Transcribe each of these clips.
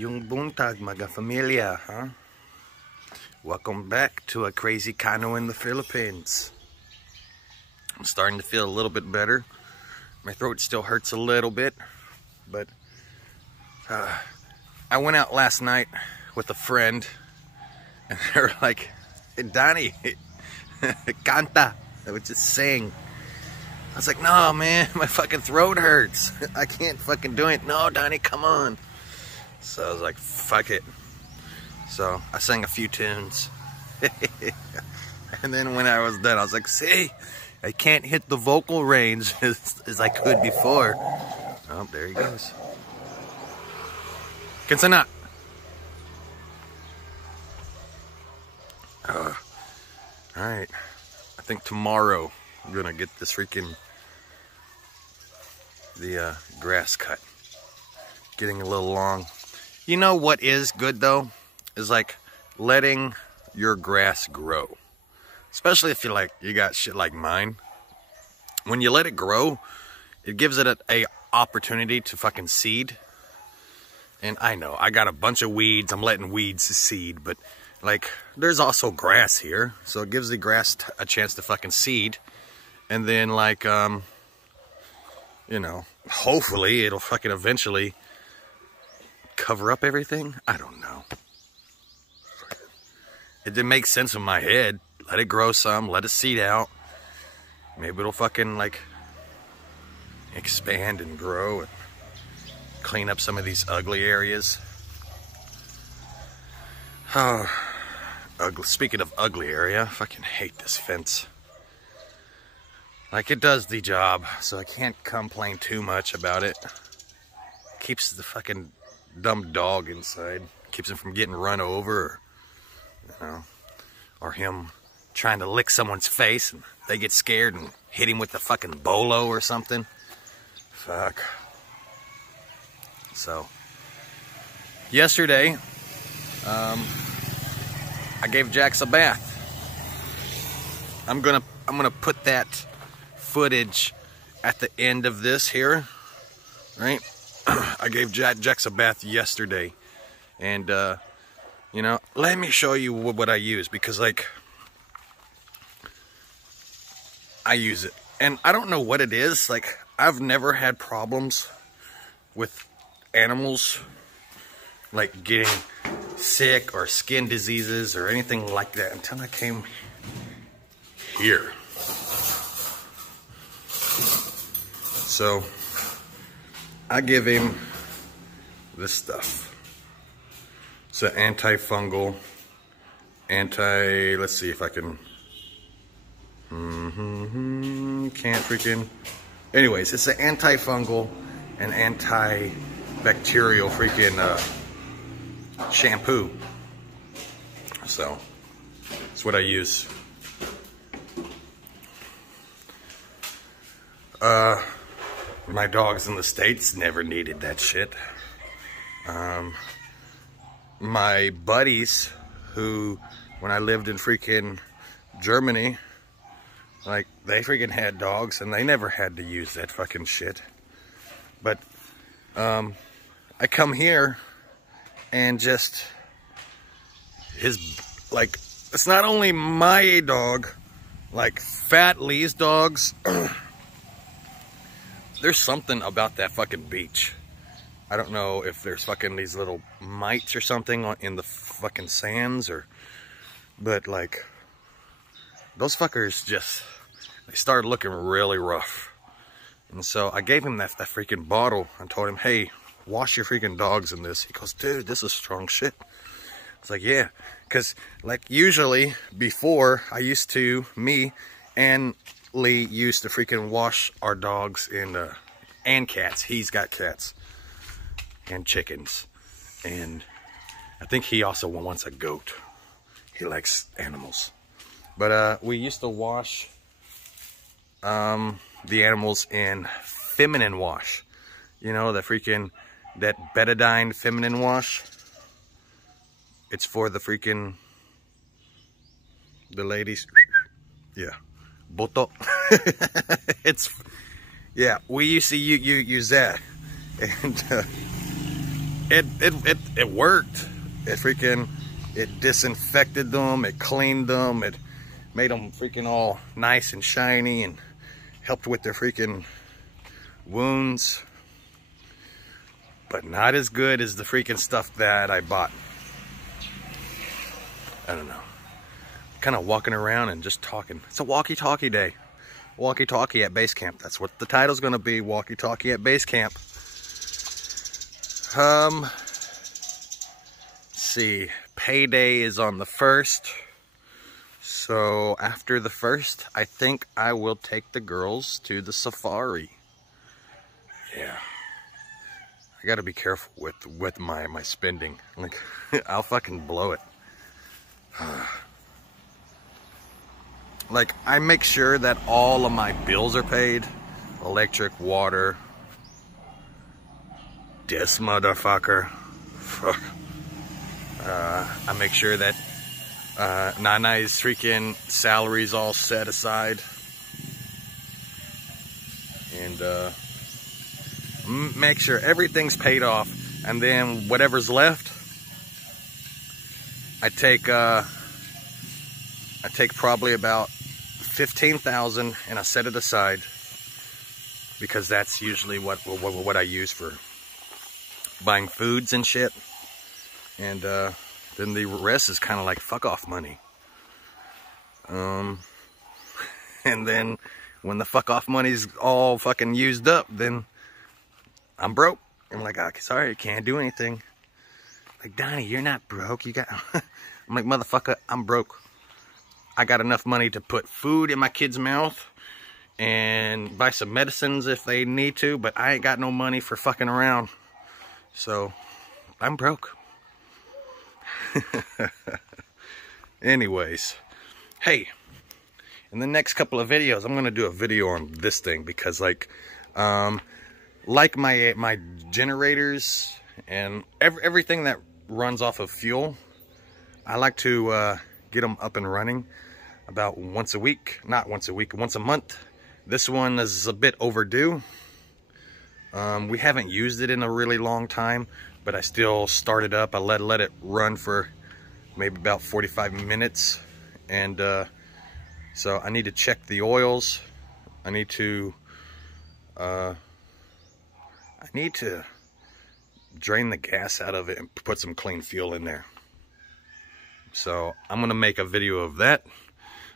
yung buntag, mga familia, huh? Welcome back to a crazy Kano in the Philippines. I'm starting to feel a little bit better. My throat still hurts a little bit, but I went out last night with a friend, and they were like, "Hey, Donnie, canta," I was just sing. I was like, "No, man, my fucking throat hurts. I can't fucking do it." "No, Donnie, come on." So I was like, fuck it. So I sang a few tunes. And then when I was done, I was like, see, I can't hit the vocal range as I could before. Oh, there he goes. Kinsana. Alright. I think tomorrow I'm gonna get this freaking the grass cut. Getting a little long. You know what is good though? Is like letting your grass grow. Especially if you got shit like mine. When you let it grow, it gives it a opportunity to fucking seed. And I know, I got a bunch of weeds. I'm letting weeds seed, but like there's also grass here. So it gives the grass a chance to fucking seed. And then like, you know, hopefully it'll fucking eventually cover up everything. I don't know. It didn't make sense in my head. Let it grow some, let it seed out. Maybe it'll fucking like expand and grow and clean up some of these ugly areas. Oh, ugly. Speaking of ugly area, I fucking hate this fence. Like, it does the job, so I can't complain too much about it. Keeps the fucking dumb dog inside. Keeps him from getting run over, or, you know, or him trying to lick someone's face and they get scared and hit him with the fucking bolo or something. Fuck. So, yesterday, I gave Jax a bath. I'm gonna put that footage at the end of this here, right? I gave Jax a bath yesterday, and you know, let me show you what I use, because like I use it, and I don't know what it is. Like, I've never had problems with animals like getting sick or skin diseases or anything like that until I came here. So I give him this stuff. It's an antifungal, let's see if I can, can't freaking, anyways, it's an antifungal and antibacterial freaking shampoo. So that's what I use. My dogs in the States never needed that shit. My buddies who, when I lived in freaking Germany, like, they freaking had dogs and they never had to use that fucking shit. But I come here and just like, it's not only my dog, like Fat Lee's dogs. There's something about that fucking beach. I don't know if there's fucking these little mites or something in the fucking sands, or, but like, those fuckers just, they started looking really rough. And so I gave him that freaking bottle and told him, hey, wash your freaking dogs in this. He goes, dude, this is strong shit. It's like, yeah, because like usually before me and Lee used to freaking wash our dogs and cats. He's got cats and chickens, and I think he also wants a goat. He likes animals. But we used to wash the animals in feminine wash. You know, that betadine feminine wash. It's for the ladies. Yeah. Boto. It's, yeah, we used to use that. And it worked. It disinfected them, it cleaned them, it made them freaking all nice and shiny and helped with their freaking wounds. But not as good as the freaking stuff that I bought. I don't know. Kind of walking around and just talking. It's a walkie-talkie day. Walkie-talkie at Basecamp. That's what the title's gonna be. Walkie-talkie at Basecamp. Let's see. Payday is on the 1st. So after the 1st, I think I will take the girls to the safari. Yeah. I gotta be careful with my spending. Like, I'll fucking blow it. Like, I make sure that all of my bills are paid. Electric, water. This motherfucker. Fuck. I make sure that Nana's freaking salary's all set aside. And make sure everything's paid off. And then whatever's left, I take probably about 15,000 and I set it aside, because that's usually what I use for buying foods and shit. And then the rest is kind of like fuck off money. And then when the fuck off money's all fucking used up, then I'm broke. I'm like, okay, sorry, I can't do anything. Like, Donnie, you're not broke. You got. I'm like, motherfucker, I'm broke. I got enough money to put food in my kid's mouth and buy some medicines if they need to, but I ain't got no money for fucking around. So, I'm broke. Anyways, hey, in the next couple of videos, I'm gonna do a video on this thing, because like my generators and everything that runs off of fuel, I like to get them up and running about once a week. Not once a week, once a month. This one is a bit overdue. We haven't used it in a really long time, but I still start it up. I let it run for maybe about 45 minutes. And so I need to check the oils. I need to drain the gas out of it and put some clean fuel in there. So I'm gonna make a video of that,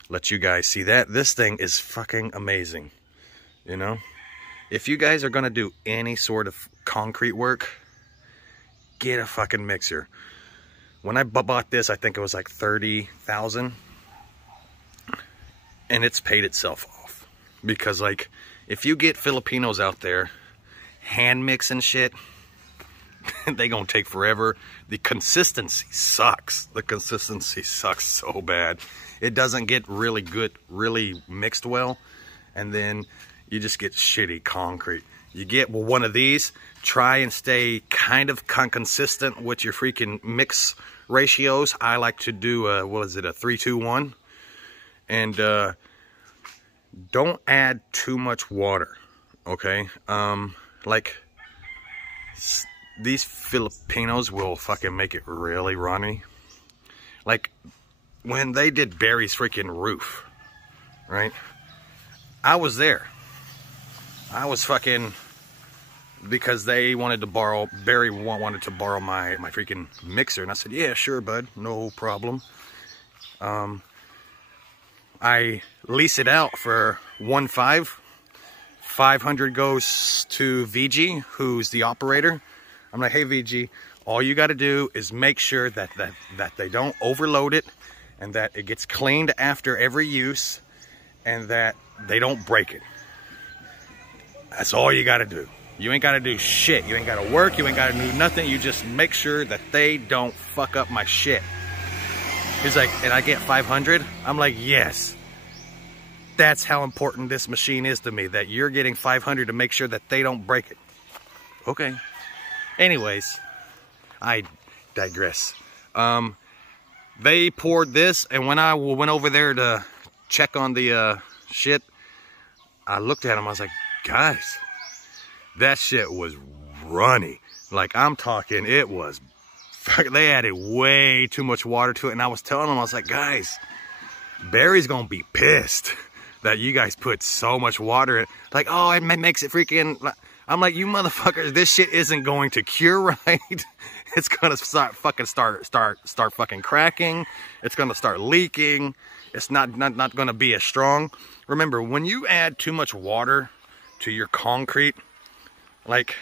let you guys see that. This thing is fucking amazing, you know? If you guys are gonna do any sort of concrete work, get a fucking mixer. When I bought this, I think it was like 30,000, and it's paid itself off. Because like, if you get Filipinos out there hand mixing shit, they gonna take forever. The consistency sucks. The consistency sucks so bad. It doesn't get really good, really mixed well, and then you just get shitty concrete. You get one of these, try and stay kind of consistent with your freaking mix ratios. I like to do a, what is it, a 3-2-1, and don't add too much water, okay? Like, these Filipinos will fucking make it really runny. Like, when they did Barry's freaking roof, right? I was there. I was fucking, because they wanted to borrow, Barry wanted to borrow my freaking mixer. And I said, yeah, sure, bud, no problem. I lease it out for $1.5. 500 goes to VG, who's the operator. I'm like, hey VG, all you got to do is make sure that they don't overload it, and that it gets cleaned after every use, and that they don't break it. That's all you got to do. You ain't got to do shit. You ain't got to work. You ain't got to do nothing. You just make sure that they don't fuck up my shit. He's like, and I get 500? I'm like, yes. That's how important this machine is to me, that you're getting 500 to make sure that they don't break it. Okay. Anyways, I digress. They poured this, and when I went over there to check on the shit, I looked at them. I was like, guys, that shit was runny. Like, I'm talking, it was, they added way too much water to it. And I was telling them, I was like, guys, Barry's gonna be pissed that you guys put so much water in. Like, oh, it makes it freaking, I'm like, you motherfuckers, this shit isn't going to cure right. It's gonna start fucking cracking. It's gonna start leaking. It's not gonna be as strong. Remember, when you add too much water to your concrete, like,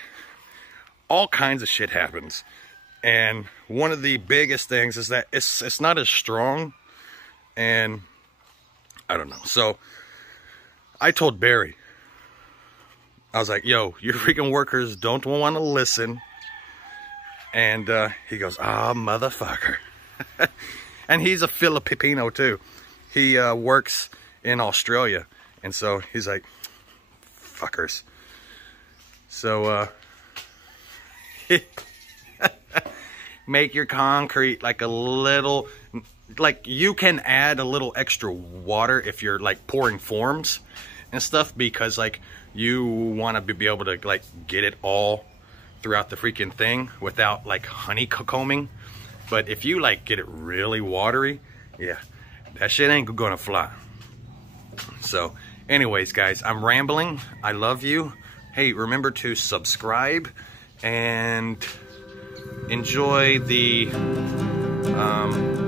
all kinds of shit happens. And one of the biggest things is that it's not as strong, and I don't know. So I told Barry, I was like, yo, your freaking workers don't want to listen. And he goes, ah, motherfucker. And he's a Filipino too. He works in Australia. And so he's like, fuckers. So make your concrete like a little, like you can add a little extra water if you're like pouring forms and stuff, because like you want to be able to like get it all throughout the freaking thing without like honeycombing. But if you like get it really watery, yeah, that shit ain't gonna fly. So anyways, guys, I'm rambling. I love you. Hey, remember to subscribe and enjoy the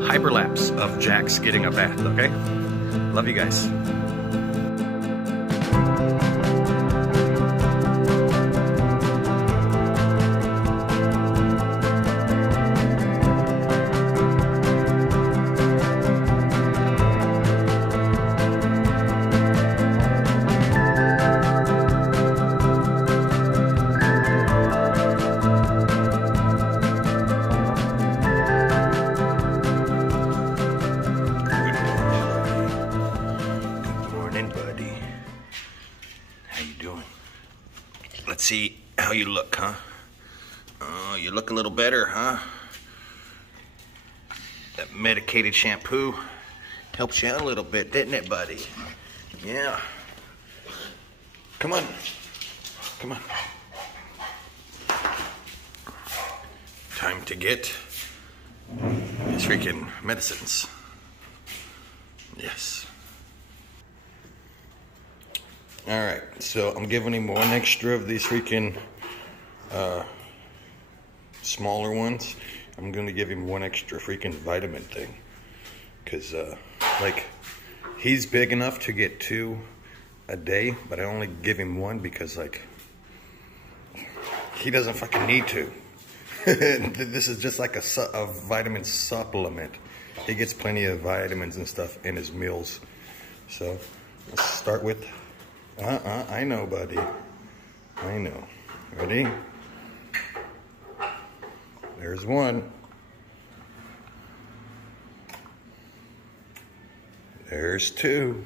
hyperlapse of Jax getting a bath, okay? Love you guys. Let's see how you look, huh? Oh, you look a little better, huh? That medicated shampoo helped you out a little bit, didn't it, buddy? Yeah. Come on. Come on. Time to get these freaking medicines. Yes. Alright, so I'm giving him one extra of these freaking smaller ones. I'm going to give him one extra freaking vitamin thing. Because, like, he's big enough to get 2 a day, but I only give him 1 because, like, he doesn't fucking need to. This is just like a vitamin supplement. He gets plenty of vitamins and stuff in his meals. So, let's start with... I know, buddy. I know. Ready? There's 1. There's 2.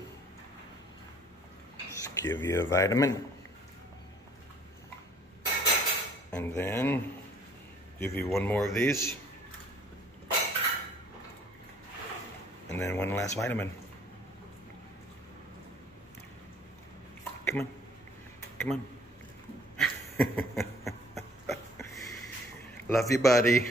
Let's give you a vitamin. And then give you 1 more of these. And then 1 last vitamin. Come on. Come on. Love you, buddy.